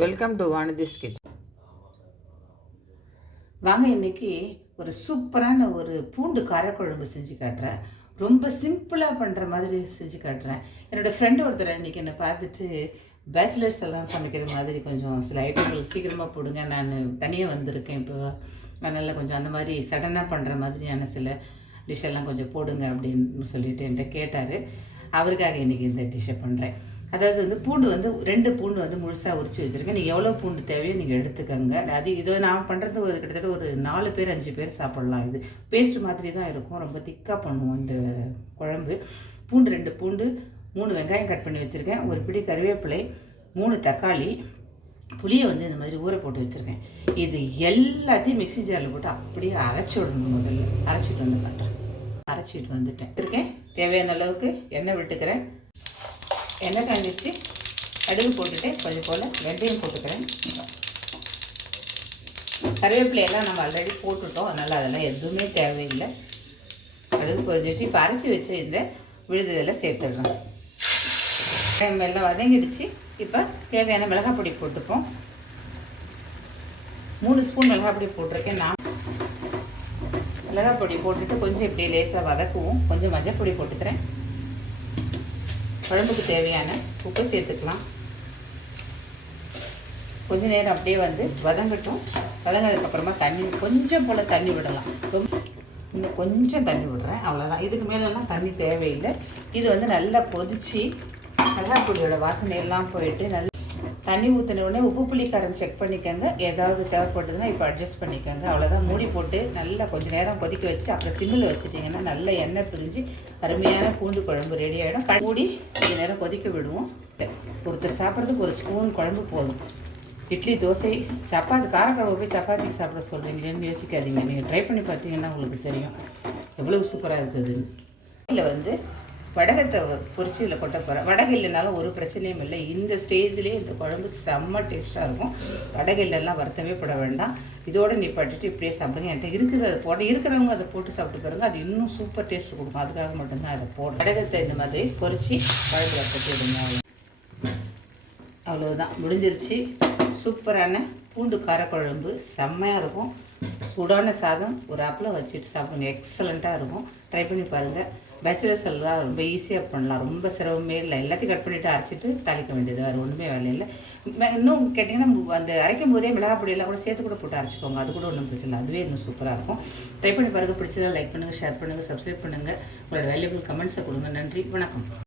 Welcome to Vanathi's kitchen. வாங்க இன்னைக்கு ஒரு சூப்பரான ஒரு பூண்டு காரக்குழம்பு செஞ்சு காட்டுறேன். ரொம்ப சிம்பிளாக பண்ணுற மாதிரி செஞ்சு காட்டுறேன். என்னோடய ஃப்ரெண்டு ஒருத்தர் இன்றைக்கி என்னை பார்த்துட்டு பேச்சுலர்ஸ் எல்லாம் சமைக்கிற மாதிரி கொஞ்சம் சில ஐட்டங்கள் சீக்கிரமாக போடுங்க, நான் தனியாக வந்திருக்கேன் இப்போ, அதனால் கொஞ்சம் அந்த மாதிரி சடனாக பண்ணுற மாதிரியான சில டிஷ்ஷெல்லாம் கொஞ்சம் போடுங்க அப்படின்னு சொல்லிட்டு என்கிட்ட கேட்டார். அவருக்காக இன்றைக்கி இந்த டிஷ்ஷை பண்ணுறேன். அதாவது வந்து பூண்டு வந்து 2 பூண்டு வந்து முழுசாக உரித்து வச்சுருக்கேன். நீங்கள் எவ்வளோ பூண்டு தேவையோ நீங்கள் எடுத்துக்கோங்க. அது இதை நான் பண்ணுறது ஒரு கிட்டத்தட்ட ஒரு 4 பேர் 5 பேர் சாப்பிட்லாம். இது பேஸ்ட் மாதிரி தான் இருக்கும், ரொம்ப திக்காக பண்ணுவோம் இந்த குழம்பு. பூண்டு 2 பூண்டு, 3 வெங்காயம் கட் பண்ணி வச்சுருக்கேன், ஒரு பிடி கருவேப்பிலை, 3 தக்காளி, புளியை வந்து இந்த மாதிரி ஊற போட்டு வச்சுருக்கேன். இது எல்லாத்தையும் மிக்ஸி ஜாரில் போட்டு அப்படியே அரைச்சி விடணும். முதல்ல அரைச்சிட்டு வந்து காட்டுறேன். அரைச்சிட்டு வந்துட்டேன் இருக்கேன். தேவையான அளவுக்கு எண்ணெய் விட்டுக்கிறேன். எண்ணெய் காஞ்சிச்சு, கடுகு போட்டுட்டு கொஞ்சம் போல் வெந்தயம் போட்டுக்கிறேன். கருவேப்பிலையெல்லாம் நம்ம ஆல்ரெடி போட்டுட்டோம், அதனால் அதெல்லாம் எதுவுமே தேவையில்லை. கடுகு பொரிஞ்சிச்சு. இப்போ அரைச்சி வச்சு இந்த விழுதுதெல்லாம் சேர்த்துடுறோம். எல்லாம் வதங்கிடுச்சு. இப்போ தேவையான மிளகாய் பொடி போட்டுப்போம். 3 ஸ்பூன் மிளகாய் பொடி போட்டிருக்கேன் நான். மிளகாய் பொடி போட்டுட்டு கொஞ்சம் இப்படி லேசாக வதக்குவோம். கொஞ்சம் மஞ்சள் பொடி போட்டுக்கிறேன். குழம்புக்கு தேவையான உப்பு சேர்த்துக்கலாம். கொஞ்சம் நேரம் அப்படியே வந்து வதங்கட்டும். வதங்கினதுக்கப்புறமா தண்ணி கொஞ்சம் போல் தண்ணி விடலாம். இன்னும் கொஞ்சம் தண்ணி விடுறேன், அவ்வளோதான். இதுக்கு மேலெல்லாம் தண்ணி தேவையில்லை. இது வந்து நல்லா கொதித்து மிளகாப்பொடியோட வாசனையெல்லாம் போயிட்டு நல்லா தண்ணி ஊற்றின உடனே உப்பு புளி காரம் செக் பண்ணிக்கோங்க. ஏதாவது தேவைப்படுதுன்னா இப்போ அட்ஜஸ்ட் பண்ணிக்கோங்க. அவ்வளோதான். மூடி போட்டு நல்லா கொஞ்சம் நேரம் கொதிக்க வச்சு அப்புறம் சிம்மில் வச்சுட்டிங்கன்னா நல்ல எண்ணெய் பிரிஞ்சு அருமையான பூண்டு குழம்பு ரெடி ஆகிடும். மூடி கொஞ்சம் நேரம் கொதிக்க விடுவோம். ஒருத்தர் சாப்பிட்றதுக்கு ஒரு ஸ்பூன் குழம்பு போதும். இட்லி, தோசை, சப்பாத்தி, காரக்குழம்பு போய் சப்பாத்தி சாப்பிட சொல்கிறீங்களேன்னு யோசிக்காதீங்க. நீங்கள் ட்ரை பண்ணி பார்த்தீங்கன்னா உங்களுக்கு தெரியும் எவ்வளோ சூப்பராக இருக்குதுன்னு. இதில் வந்து வடகத்தை பொரிச்சு இதில் கொட்ட போகிறேன். வடகு இல்லைனாலும் ஒரு பிரச்சனையும் இல்லை. இந்த ஸ்டேஜ்லேயே இந்த குழம்பு செம்ம டேஸ்ட்டாக இருக்கும். வடகு இல்லைலாம் வருத்தமே பட வேண்டாம். இதோடு நிப்பாட்டிட்டு இப்படியே சாப்பிடுங்க. என்கிட்ட இருக்குது, அதை போட இருக்கிறவங்க அதை போட்டு சாப்பிட்டு பாருங்க, அது இன்னும் சூப்பர் டேஸ்ட் கொடுக்கும். அதுக்காக மட்டும்தான் அதை போடும். வடகத்தை இந்த மாதிரி பொரிச்சு குழம்புல கொட்டி விடுங்க. அவ்வளோதான், முடிஞ்சிருச்சு. சூப்பரான பூண்டு காரக்குழம்பு செம்மையாக இருக்கும். சூடான சாதம் ஒரு அப்பளம் வச்சுட்டு சாப்பிடுங்க, எக்ஸலண்ட்டாக இருக்கும். ட்ரை பண்ணி பாருங்கள். பேச்சுலர்ஸ் எல்லாம் ரொம்ப ஈஸியாக பண்ணலாம், ரொம்ப சிரமமே இல்லை. எல்லாத்தையும் கட் பண்ணிவிட்டு அரைச்சிட்டு தாளிக்க வேண்டியது, அது ஒன்றுமே வேலை இல்லை. இன்னும் கேட்டிங்கன்னா அந்த அரைக்கும் போதே மிளகாய் பொடியெல்லாம் கூட சேர்த்து கூட போட்டு அரைச்சிக்கோங்க, அது கூட ஒன்றும் பிரச்சனை இல்லை. அதுவே இன்னும் சூப்பராக இருக்கும். ட்ரை பண்ணி பாருங்கள். பிடிச்சதா லைக் பண்ணுங்கள், ஷேர் பண்ணுங்கள், சப்ஸ்கிரைப் பண்ணுங்கள். உங்களோட வேல்யூபிள் கமெண்ட்ஸை கொடுங்க. நன்றி, வணக்கம்.